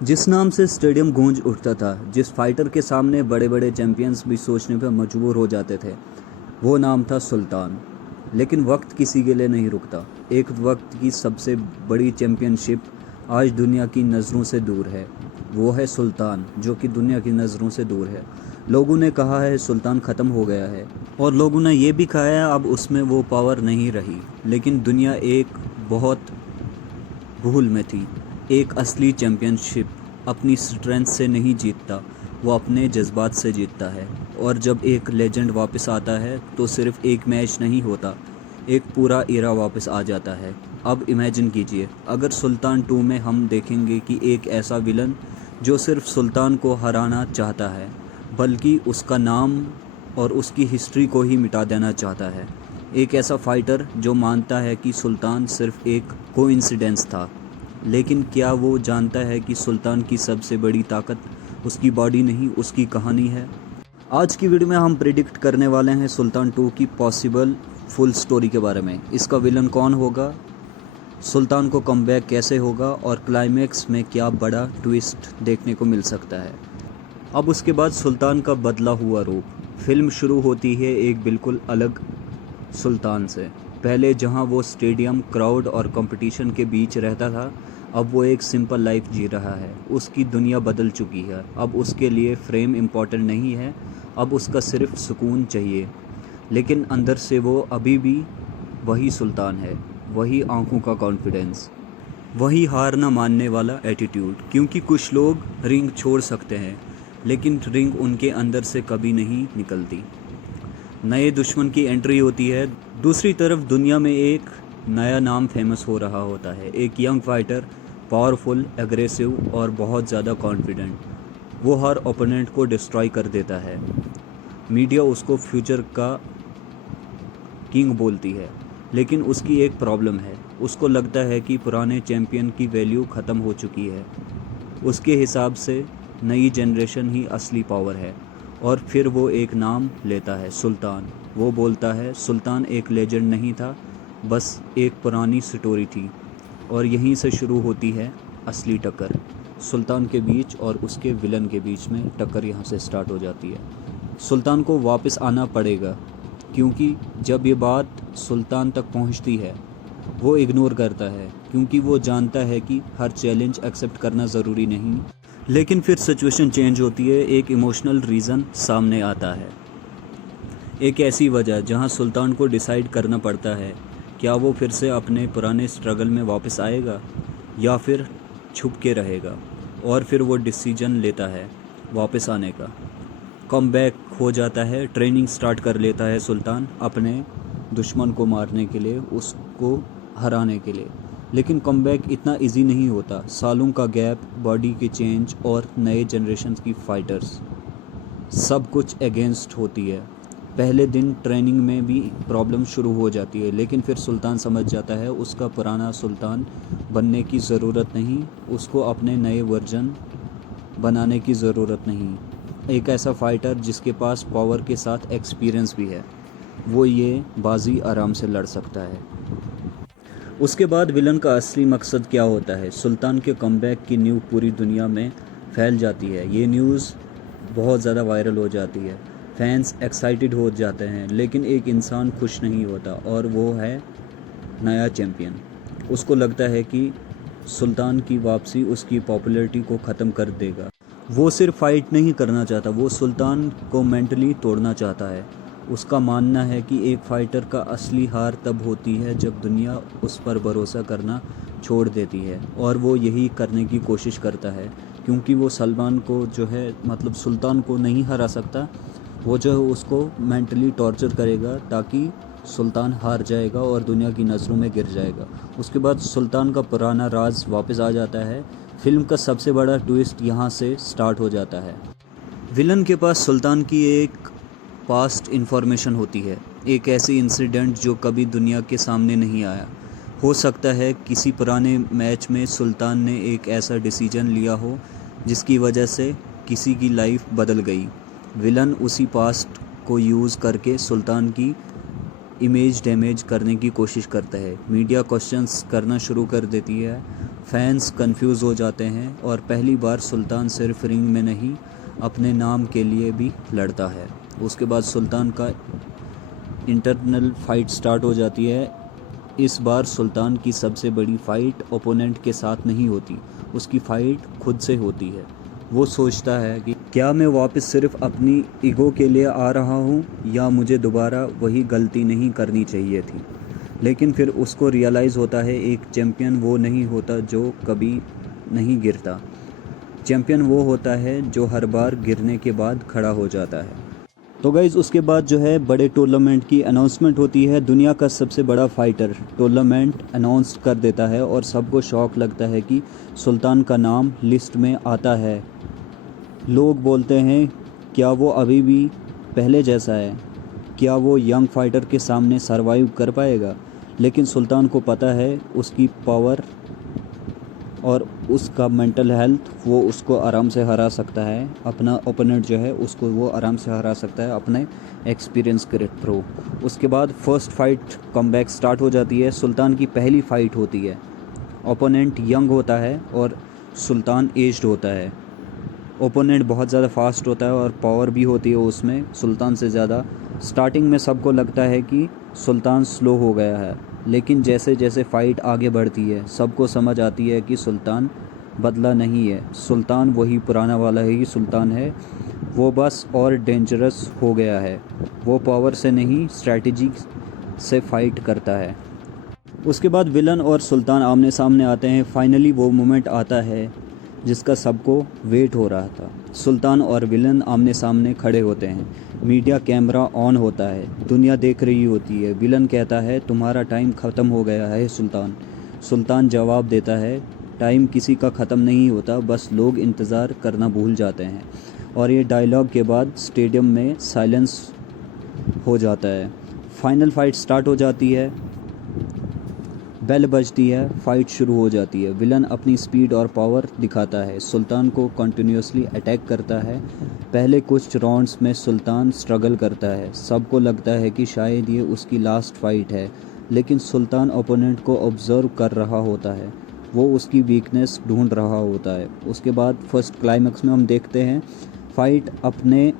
जिस नाम से स्टेडियम गूंज उठता था, जिस फाइटर के सामने बड़े बड़े चैंपियंस भी सोचने पर मजबूर हो जाते थे, वो नाम था सुल्तान। लेकिन वक्त किसी के लिए नहीं रुकता। एक वक्त की सबसे बड़ी चैंपियनशिप आज दुनिया की नज़रों से दूर है। वो है सुल्तान, जो कि दुनिया की नज़रों से दूर है। लोगों ने कहा है सुल्तान ख़त्म हो गया है, और लोगों ने ये भी कहा है अब उसमें वो पावर नहीं रही। लेकिन दुनिया एक बहुत भूल में थी। एक असली चैंपियनशिप अपनी स्ट्रेंथ से नहीं जीतता, वो अपने जज्बात से जीतता है। और जब एक लेजेंड वापस आता है तो सिर्फ एक मैच नहीं होता, एक पूरा एरा वापस आ जाता है। अब इमेजिन कीजिए, अगर सुल्तान 2 में हम देखेंगे कि एक ऐसा विलन जो सिर्फ सुल्तान को हराना चाहता है, बल्कि उसका नाम और उसकी हिस्ट्री को ही मिटा देना चाहता है। एक ऐसा फाइटर जो मानता है कि सुल्तान सिर्फ एक कोइंसिडेंस था, लेकिन क्या वो जानता है कि सुल्तान की सबसे बड़ी ताकत उसकी बॉडी नहीं, उसकी कहानी है। आज की वीडियो में हम प्रिडिक्ट करने वाले हैं सुल्तान 2 की पॉसिबल फुल स्टोरी के बारे में। इसका विलन कौन होगा, सुल्तान को कमबैक कैसे होगा, और क्लाइमैक्स में क्या बड़ा ट्विस्ट देखने को मिल सकता है। अब उसके बाद सुल्तान का बदला हुआ रूप। फिल्म शुरू होती है एक बिल्कुल अलग सुल्तान से। पहले जहां वो स्टेडियम, क्राउड और कंपटीशन के बीच रहता था, अब वो एक सिंपल लाइफ जी रहा है। उसकी दुनिया बदल चुकी है। अब उसके लिए फ्रेम इम्पोर्टेंट नहीं है, अब उसका सिर्फ सुकून चाहिए। लेकिन अंदर से वो अभी भी वही सुल्तान है, वही आंखों का कॉन्फिडेंस, वही हार ना मानने वाला एटीट्यूड। क्योंकि कुछ लोग रिंग छोड़ सकते हैं, लेकिन रिंग उनके अंदर से कभी नहीं निकलती। नए दुश्मन की एंट्री होती है। दूसरी तरफ दुनिया में एक नया नाम फेमस हो रहा होता है, एक यंग फाइटर, पावरफुल, एग्रेसिव और बहुत ज़्यादा कॉन्फिडेंट। वो हर ओपोनेंट को डिस्ट्रॉय कर देता है। मीडिया उसको फ्यूचर का किंग बोलती है, लेकिन उसकी एक प्रॉब्लम है। उसको लगता है कि पुराने चैंपियन की वैल्यू ख़त्म हो चुकी है। उसके हिसाब से नई जनरेशन ही असली पावर है। और फिर वो एक नाम लेता है, सुल्तान। वो बोलता है सुल्तान एक लेजेंड नहीं था, बस एक पुरानी स्टोरी थी। और यहीं से शुरू होती है असली टक्कर। सुल्तान के बीच और उसके विलन के बीच में टक्कर यहाँ से स्टार्ट हो जाती है। सुल्तान को वापस आना पड़ेगा, क्योंकि जब ये बात सुल्तान तक पहुँचती है, वो इग्नोर करता है, क्योंकि वो जानता है कि हर चैलेंज एक्सेप्ट करना ज़रूरी नहीं। लेकिन फिर सिचुएशन चेंज होती है। एक इमोशनल रीज़न सामने आता है, एक ऐसी वजह जहां सुल्तान को डिसाइड करना पड़ता है क्या वो फिर से अपने पुराने स्ट्रगल में वापस आएगा या फिर छुप के रहेगा। और फिर वो डिसीजन लेता है वापस आने का। कमबैक हो जाता है, ट्रेनिंग स्टार्ट कर लेता है सुल्तान अपने दुश्मन को मारने के लिए, उसको हराने के लिए। लेकिन कमबैक इतना इजी नहीं होता। सालों का गैप, बॉडी के चेंज और नए जनरेशन की फाइटर्स, सब कुछ अगेंस्ट होती है। पहले दिन ट्रेनिंग में भी प्रॉब्लम शुरू हो जाती है, लेकिन फिर सुल्तान समझ जाता है उसका पुराना सुल्तान बनने की ज़रूरत नहीं, उसको अपने नए वर्जन बनाने की ज़रूरत नहीं। एक ऐसा फाइटर जिसके पास पावर के साथ एक्सपीरियंस भी है, वो ये बाजी आराम से लड़ सकता है। उसके बाद विलन का असली मकसद क्या होता है। सुल्तान के कमबैक की न्यूज़ पूरी दुनिया में फैल जाती है। ये न्यूज़ बहुत ज़्यादा वायरल हो जाती है, फैंस एक्साइटेड हो जाते हैं। लेकिन एक इंसान खुश नहीं होता, और वो है नया चैम्पियन। उसको लगता है कि सुल्तान की वापसी उसकी पॉपुलैरिटी को ख़त्म कर देगा। वो सिर्फ फाइट नहीं करना चाहता, वो सुल्तान को मेंटली तोड़ना चाहता है। उसका मानना है कि एक फाइटर का असली हार तब होती है जब दुनिया उस पर भरोसा करना छोड़ देती है। और वो यही करने की कोशिश करता है, क्योंकि वो सलमान को जो है, मतलब सुल्तान को नहीं हरा सकता। वो जो है उसको मेंटली टॉर्चर करेगा, ताकि सुल्तान हार जाएगा और दुनिया की नज़रों में गिर जाएगा। उसके बाद सुल्तान का पुराना राज वापस आ जाता है। फिल्म का सबसे बड़ा ट्विस्ट यहाँ से स्टार्ट हो जाता है। विलन के पास सुल्तान की एक पास्ट इन्फॉर्मेशन होती है, एक ऐसी इंसिडेंट जो कभी दुनिया के सामने नहीं आया। हो सकता है किसी पुराने मैच में सुल्तान ने एक ऐसा डिसीजन लिया हो जिसकी वजह से किसी की लाइफ बदल गई। विलन उसी पास्ट को यूज़ करके सुल्तान की इमेज डैमेज करने की कोशिश करता है। मीडिया क्वेश्चंस करना शुरू कर देती है, फैंस कंफ्यूज हो जाते हैं और पहली बार सुल्तान सिर्फ रिंग में नहीं अपने नाम के लिए भी लड़ता है। उसके बाद सुल्तान का इंटरनल फाइट स्टार्ट हो जाती है। इस बार सुल्तान की सबसे बड़ी फाइट ओपोनेंट के साथ नहीं होती, उसकी फाइट खुद से होती है। वो सोचता है कि क्या मैं वापस सिर्फ अपनी ईगो के लिए आ रहा हूँ या मुझे दोबारा वही गलती नहीं करनी चाहिए थी। लेकिन फिर उसको रियलाइज़ होता है एक चैम्पियन वो नहीं होता जो कभी नहीं गिरता। चैम्पियन वो होता है जो हर बार गिरने के बाद खड़ा हो जाता है। तो गाइज़ उसके बाद जो है बड़े टूर्नामेंट की अनाउंसमेंट होती है। दुनिया का सबसे बड़ा फाइटर टूर्नामेंट अनाउंस कर देता है और सबको शौक लगता है कि सुल्तान का नाम लिस्ट में आता है। लोग बोलते हैं क्या वो अभी भी पहले जैसा है, क्या वो यंग फाइटर के सामने सरवाइव कर पाएगा। लेकिन सुल्तान को पता है उसकी पावर और उसका मेंटल हेल्थ वो उसको आराम से हरा सकता है। अपना ओपोनेंट जो है उसको वो आराम से हरा सकता है अपने एक्सपीरियंस के थ्रू। उसके बाद फर्स्ट फाइट कमबैक स्टार्ट हो जाती है। सुल्तान की पहली फाइट होती है। ओपोनेंट यंग होता है और सुल्तान एज्ड होता है। ओपोनेंट बहुत ज़्यादा फास्ट होता है और पावर भी होती है उसमें सुल्तान से ज़्यादा। स्टार्टिंग में सबको लगता है कि सुल्तान स्लो हो गया है, लेकिन जैसे जैसे फ़ाइट आगे बढ़ती है सबको समझ आती है कि सुल्तान बदला नहीं है, सुल्तान वही पुराना वाला ही सुल्तान है। वो बस और डेंजरस हो गया है। वो पावर से नहीं स्ट्रैटेजी से फाइट करता है। उसके बाद विलन और सुल्तान आमने सामने आते हैं। फाइनली वो मोमेंट आता है जिसका सबको वेट हो रहा था। सुल्तान और विलन आमने सामने खड़े होते हैं। मीडिया कैमरा ऑन होता है, दुनिया देख रही होती है। विलन कहता है तुम्हारा टाइम ख़त्म हो गया है सुल्तान। सुल्तान जवाब देता है टाइम किसी का ख़त्म नहीं होता, बस लोग इंतज़ार करना भूल जाते हैं। और ये डायलॉग के बाद स्टेडियम में साइलेंस हो जाता है। फाइनल फाइट स्टार्ट हो जाती है। बेल बजती है, फाइट शुरू हो जाती है। विलन अपनी स्पीड और पावर दिखाता है, सुल्तान को कंटिन्यूसली अटैक करता है। पहले कुछ राउंड्स में सुल्तान स्ट्रगल करता है, सबको लगता है कि शायद ये उसकी लास्ट फाइट है, लेकिन सुल्तान ओपोनेंट को ऑब्जर्व कर रहा होता है, वो उसकी वीकनेस ढूंढ रहा होता है। उसके बाद फर्स्ट क्लाइमैक्स में हम देखते हैं फाइट अपने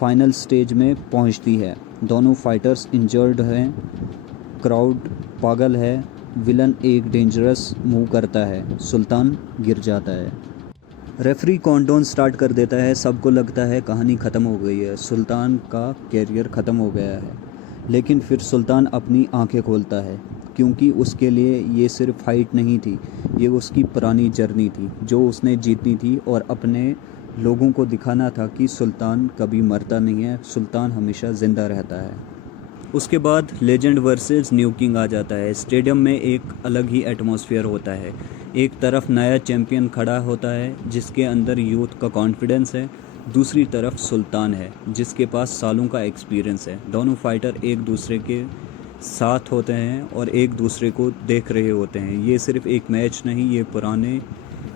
फाइनल स्टेज में पहुंचती है। दोनों फाइटर्स इंजर्ड हैं, क्राउड पागल है। विलन एक डेंजरस मूव करता है, सुल्तान गिर जाता है। रेफरी काउंटडाउन स्टार्ट कर देता है। सबको लगता है कहानी ख़त्म हो गई है, सुल्तान का कैरियर ख़त्म हो गया है। लेकिन फिर सुल्तान अपनी आंखें खोलता है, क्योंकि उसके लिए ये सिर्फ फाइट नहीं थी, ये उसकी पुरानी जर्नी थी जो उसने जीतनी थी और अपने लोगों को दिखाना था कि सुल्तान कभी मरता नहीं है, सुल्तान हमेशा ज़िंदा रहता है। उसके बाद लेजेंड वर्सेस न्यू किंग आ जाता है। स्टेडियम में एक अलग ही एटमॉस्फेयर होता है। एक तरफ नया चैम्पियन खड़ा होता है जिसके अंदर यूथ का कॉन्फिडेंस है, दूसरी तरफ सुल्तान है जिसके पास सालों का एक्सपीरियंस है। दोनों फाइटर एक दूसरे के साथ होते हैं और एक दूसरे को देख रहे होते हैं। ये सिर्फ एक मैच नहीं, ये पुराने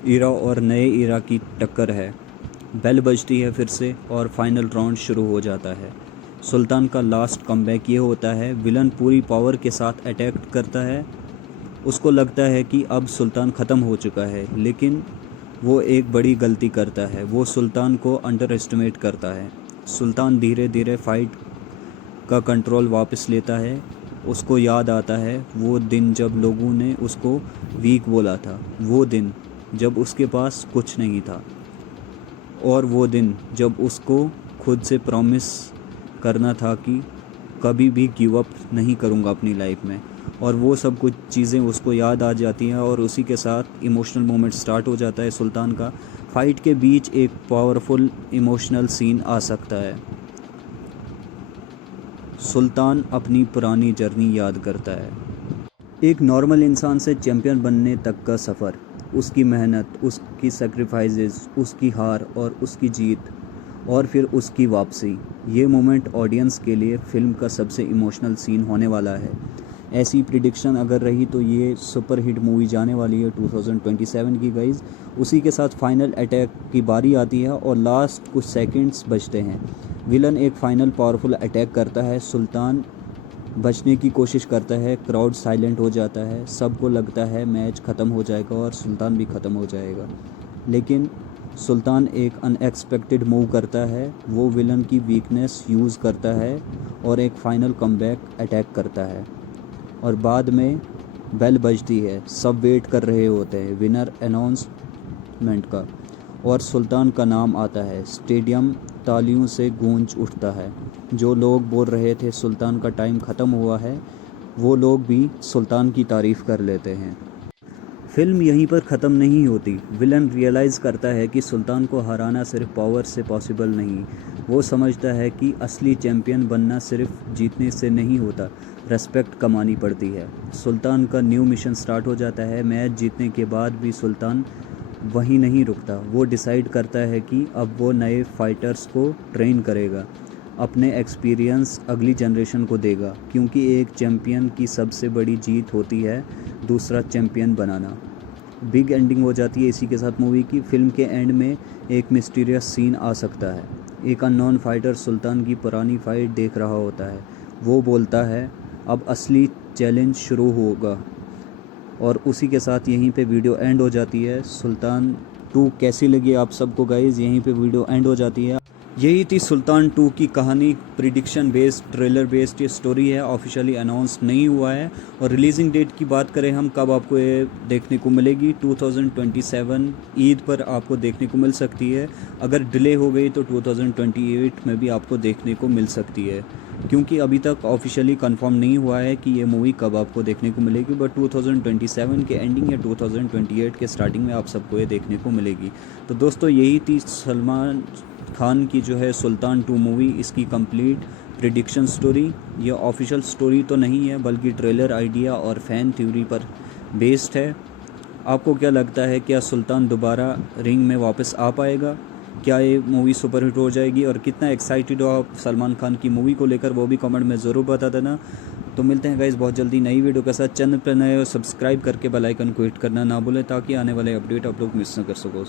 ईरा और नए ईरा की टक्कर है। बेल बजती है फिर से और फाइनल राउंड शुरू हो जाता है। सुल्तान का लास्ट कमबैक ये होता है, विलन पूरी पावर के साथ अटैक करता है। उसको लगता है कि अब सुल्तान ख़त्म हो चुका है, लेकिन वो एक बड़ी गलती करता है, वो सुल्तान को अंडर एस्टिमेट करता है। सुल्तान धीरे धीरे फाइट का कंट्रोल वापस लेता है। उसको याद आता है वो दिन जब लोगों ने उसको वीक बोला था, वो दिन जब उसके पास कुछ नहीं था, और वो दिन जब उसको खुद से प्रॉमिस करना था कि कभी भी गिव अप नहीं करूँगा अपनी लाइफ में। और वो सब कुछ चीज़ें उसको याद आ जाती हैं और उसी के साथ इमोशनल मोमेंट स्टार्ट हो जाता है सुल्तान का। फाइट के बीच एक पावरफुल इमोशनल सीन आ सकता है। सुल्तान अपनी पुरानी जर्नी याद करता है, एक नॉर्मल इंसान से चैम्पियन बनने तक का सफ़र, उसकी मेहनत, उसकी सेक्रीफाइसेस, उसकी हार और उसकी जीत, और फिर उसकी वापसी। ये मोमेंट ऑडियंस के लिए फ़िल्म का सबसे इमोशनल सीन होने वाला है। ऐसी प्रिडिक्शन अगर रही तो ये सुपर हिट मूवी जाने वाली है 2027 की गाइज़। उसी के साथ फाइनल अटैक की बारी आती है और लास्ट कुछ सेकंड्स बचते हैं। विलन एक फाइनल पावरफुल अटैक करता है, सुल्तान बचने की कोशिश करता है, क्राउड साइलेंट हो जाता है, सबको लगता है मैच ख़त्म हो जाएगा और सुल्तान भी ख़त्म हो जाएगा। लेकिन सुल्तान एक अनएक्सपेक्टेड मूव करता है, वो विलन की वीकनेस यूज़ करता है और एक फाइनल कमबैक अटैक करता है। और बाद में बेल बजती है, सब वेट कर रहे होते हैं विनर अनाउंसमेंट का, और सुल्तान का नाम आता है। स्टेडियम तालियों से गूंज उठता है। जो लोग बोल रहे थे सुल्तान का टाइम ख़त्म हुआ है, वो लोग भी सुल्तान की तारीफ़ कर लेते हैं। फिल्म यहीं पर ख़त्म नहीं होती। विलन रियलाइज़ करता है कि सुल्तान को हराना सिर्फ पावर से पॉसिबल नहीं। वो समझता है कि असली चैम्पियन बनना सिर्फ जीतने से नहीं होता, रेस्पेक्ट कमानी पड़ती है। सुल्तान का न्यू मिशन स्टार्ट हो जाता है। मैच जीतने के बाद भी सुल्तान वहीं नहीं रुकता। वो डिसाइड करता है कि अब वो नए फाइटर्स को ट्रेन करेगा, अपने एक्सपीरियंस अगली जनरेशन को देगा, क्योंकि एक चैम्पियन की सबसे बड़ी जीत होती है दूसरा चैम्पियन बनाना। बिग एंडिंग हो जाती है इसी के साथ मूवी की। फिल्म के एंड में एक मिस्टीरियस सीन आ सकता है। एक अननोन फाइटर सुल्तान की पुरानी फाइट देख रहा होता है। वो बोलता है अब असली चैलेंज शुरू होगा, और उसी के साथ यहीं पे वीडियो एंड हो जाती है। सुल्तान 2 कैसी लगी आप सबको गाइज़, यहीं पे वीडियो एंड हो जाती है। यही थी सुल्तान 2 की कहानी। प्रिडिक्शन बेस्ड, ट्रेलर बेस्ड ये स्टोरी है, ऑफिशियली अनाउंस नहीं हुआ है। और रिलीजिंग डेट की बात करें हम, कब आपको ये देखने को मिलेगी, 2027 ईद पर आपको देखने को मिल सकती है। अगर डिले हो गई तो 2028 में भी आपको देखने को मिल सकती है, क्योंकि अभी तक ऑफिशियली कंफर्म नहीं हुआ है कि ये मूवी कब आपको देखने को मिलेगी। बट 2027 के एंडिंग या 2028 के स्टार्टिंग में आप सबको ये देखने को मिलेगी। तो दोस्तों यही थी सलमान खान की जो है सुल्तान 2 मूवी, इसकी कंप्लीट प्रिडिक्शन स्टोरी। ये ऑफिशियल स्टोरी तो नहीं है, बल्कि ट्रेलर आइडिया और फ़ैन थ्योरी पर बेस्ड है। आपको क्या लगता है, क्या सुल्तान दोबारा रिंग में वापस आ पाएगा? क्या ये मूवी सुपरहिट हो जाएगी? और कितना एक्साइटेड हो आप सलमान खान की मूवी को लेकर, वो भी कमेंट में ज़रूर बता देना। तो मिलते हैं गाइस बहुत जल्दी नई वीडियो के साथ। चैनल पर नए हो सब्सक्राइब करके बेल आइकन को हिट करना ना भूलें, ताकि आने वाले अपडेट आप लोग मिस ना कर सको।